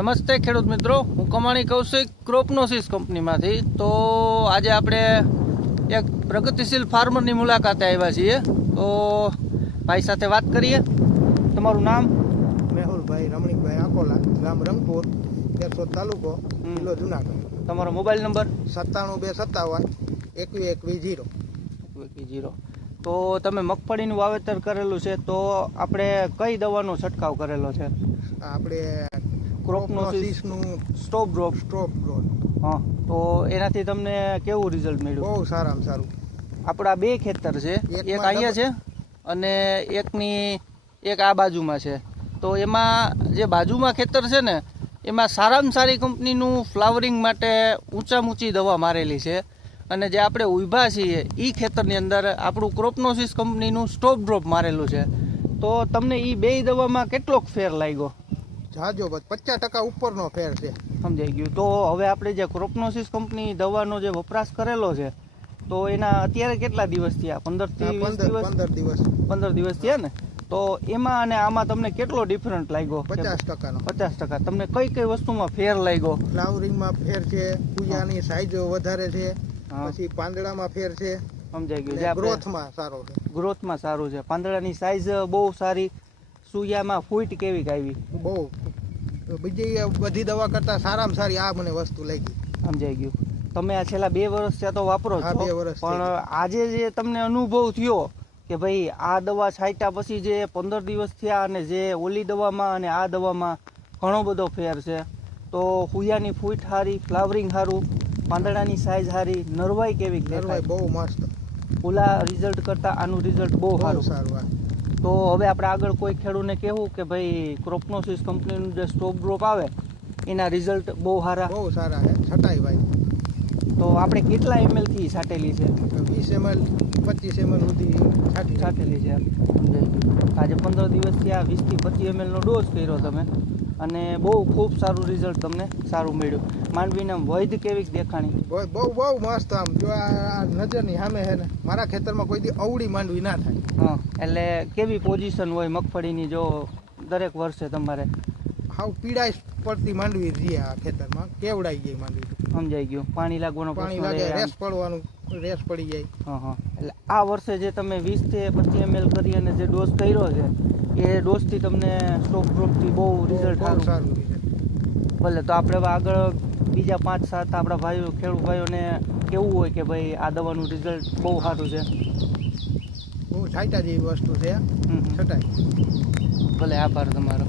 નમસ્તે ખેડૂત મિત્રો, હું કમાણી કૌશિક ક્રોપનોસિસ કંપનીમાંથી. તો આજે આપણે એક પ્રગતિશીલ ફાર્મરની મુલાકાતે આવ્યા છીએ. તો ભાઈ સાથે વાત કરીએ. તમારું નામ? મેહુલભાઈ રમણીકભાઈ આકોલા, ગામ રંગપુર, કેશોદ તાલુકો, જિલ્લો જુનાગઢ. તમારો મોબાઈલ નંબર? 9727512120. તો તમે મગફળીનું વાવેતર કરેલું છે, તો આપણે કઈ દવાનો છંટકાવ કરેલો છે? આપણે ક્રોપનોસિસનું સ્ટોપ ડ્રોપ. હા, તો એનાથી તમને કેવું રિઝલ્ટ મળ્યું? બહુ સારામાં સારું. આપણા બે ખેતર છે, એક અહીંયા છે અને એક આ બાજુમાં છે. તો એમાં જે બાજુમાં ખેતર છે ને, એમાં સારામાં સારી કંપનીનું ફ્લાવરિંગ માટે ઊંચી દવા મારેલી છે. અને જે આપણે ઊભા છીએ એ ખેતરની અંદર આપણું ક્રોપનોસિસ કંપનીનું સ્ટોપ ડ્રોપ મારેલું છે. તો તમને એ બે દવામાં કેટલોક ફેર લાગ્યો? જાજો 50% ઉપરનો ફેર છે. સમજાઈ ગયું. તો હવે આપણે જે ક્રોપનોસિસ કંપની દવાનો જે વપરાશ કરેલો છે, તો એના અત્યારે કેટલા દિવસ થયા? 15 દિવસ થયા ને? તો એમાં અને આમાં તમને કેટલો ડિફરન્ટ લાગ્યો? 50%. તમને કઈ કઈ વસ્તુમાં ફેર લાગ્યો? ફ્લાવરિંગમાં ફેર છે, ફૂયાની સાઈઝ વધારે છે, પછી પાંદડામાં ફેર છે. સમજાઈ ગયું. ગ્રોથમાં સારું છે. પાંદડાની સાઈઝ બહુ સારી. સુયામાં ફૂટ કેવી આવી? બહુ બીજી બધી દવા કરતા સારામાં સારી આ મને વસ્તુ લાગી. સમજાઈ ગયું. તમે આ છેલ્લા 2 વર્ષ ત્યાં તો વાપરો છો, 2 વર્ષ. પણ આજે જે તમને અનુભવ થયો કે ભાઈ આ દવા છાંટ્યા પછી જે 15 દિવસ થયા અને જે ઓલી દવામાં અને આ દવામાં ઘણો બધો ફેર છે. તો ફૂયાની ફૂટ સારી, ફ્લાવરિંગ સારું, પાંદડાની સાઈઝ સારી, નરવાઈ કેવી? નરવાઈ બહુ મસ્ત. ઓલા રિઝલ્ટ કરતા આનું રિઝલ્ટ બહુ સારું. તો હવે આપણે આગળ કોઈ ખેડૂતને કહેવું કે ભાઈ ક્રોપનોસિસ કંપનીનું જે સ્ટોપ ડ્રોપ આવે એના રિઝલ્ટ બહુ સારા છે. છટાઈ ભાઈ. તો આપણે કેટલા ml થી છાંટેલી છે? 20 ml 25 ml સુધી છાંટેલી છે. આજે 15 દિવસથી આ 20 થી 25 ml નો ડોઝ કર્યો તમે, અને બહુ ખૂબ સારું રિઝલ્ટ તમને સારું મળ્યું. માંડવીના વૈધ કેવી દેખાણી? બહુ મસ્ત. આમ જો આ નજરની સામે છે ને, મારા ખેતરમાં કોઈ દી અવળી માંડવી ના થાય. હા, એટલે કેવી પોઝિશન હોય મગફળીની? જો દરેક વર્ષે તમારે હાવ પીડાઈ પડતી માંડવી રહી આ ખેતરમાં, કેવડાઈ જાય માંડવી. સમજાઈ ગયું. પાણી લાગવાનો પાણી લાગે, રેસ પડી જાય. હા. એટલે આ વર્ષે જે તમે 20 થી 25 ml કરી અને જે ડોઝ કર્યો છે, એ ડોઝથી તમને સ્ટોપ ડ્રોપથી બહુ રિઝલ્ટ સારું. ભલે, તો આપણે આગળ બીજા 5-7 આપણા ખેડૂત ભાઈઓને કેવું હોય કે ભાઈ આ દવાનું રિઝલ્ટ બહુ સારું છે, બહુ છાંટા જેવી વસ્તુ છે. છટાઈ. ભલે, આભાર તમારો.